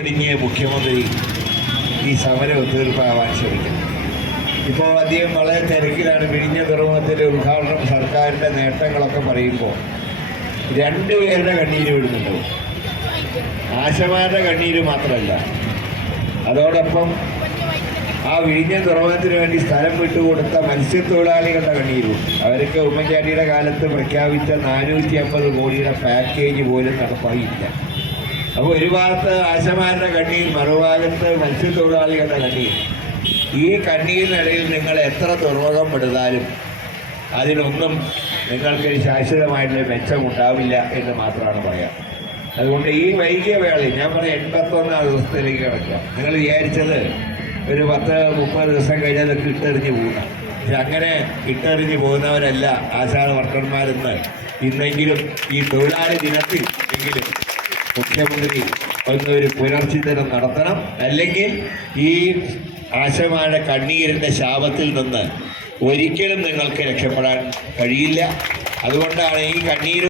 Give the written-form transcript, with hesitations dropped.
ഒടുങ്ങിയ മുഖ്യമന്ത്രി ഈ സമരം ഒത്തുതീർപ്പാവാൻ ശ്രമിക്കുന്നു. ഇപ്പോൾ അദ്ദേഹം വളരെ തിരക്കിലാണ്. വിഴിഞ്ഞ തുറമുഖത്തിൻ്റെ ഉദ്ഘാടനം, സർക്കാരിൻ്റെ നേട്ടങ്ങളൊക്കെ പറയുമ്പോൾ രണ്ടുപേരുടെ കണ്ണീര് വിടുന്നുണ്ട്. ആശമാരുടെ കണ്ണീര് മാത്രമല്ല, അതോടൊപ്പം ആ വിഴിഞ്ഞ തുറമുഖത്തിന് വേണ്ടി സ്ഥലം വിട്ടുകൊടുത്ത മത്സ്യത്തൊഴിലാളികളുടെ കണ്ണീരും. അവർക്ക് ഉമ്മൻചാണ്ടിയുടെ കാലത്ത് പ്രഖ്യാപിച്ച 450 കോടിയുടെ പാക്കേജ് പോലും നടപ്പായില്ല. അപ്പോൾ ഒരു ഭാഗത്ത് ആശമാരുടെ കണ്ണീർ, മറുഭാഗത്ത് മത്സ്യത്തൊഴിലാളികളുടെ കണ്ണീർ. ഈ കണ്ണീരിനിടയിൽ നിങ്ങൾ എത്ര തുറമുഖം എടുത്താലും അതിനൊന്നും നിങ്ങൾക്കൊരു ശാശ്വതമായിട്ടുള്ള മെച്ചമുണ്ടാവില്ല എന്ന് മാത്രമാണ് പറയാം. അതുകൊണ്ട് ഈ വൈകിയ വേളയിൽ ഞാൻ പറയാം 81 ദിവസത്തിലേക്ക് കിടക്കുക. നിങ്ങൾ വിചാരിച്ചത് ഒരു 10-30 ദിവസം കഴിഞ്ഞാൽ ഇട്ടെറിഞ്ഞ് പോകുന്ന, പക്ഷെ അങ്ങനെ ഇട്ടെറിഞ്ഞ് പോകുന്നവരല്ല ആശാ വർക്കർമാരെന്ന് ഇന്നെങ്കിലും ഈ തൊഴിലാളി ദിനത്തിൽ എങ്കിലും മുഖ്യമന്ത്രി ഒന്നൊരു പുനർചിന്തനം നടത്തണം. അല്ലെങ്കിൽ ഈ ആശമാരുടെ കണ്ണീരിൻ്റെ ശാപത്തിൽ നിന്ന് ഒരിക്കലും നിങ്ങൾക്ക് രക്ഷപ്പെടാൻ കഴിയില്ല. അതുകൊണ്ടാണ് ഈ കണ്ണീര്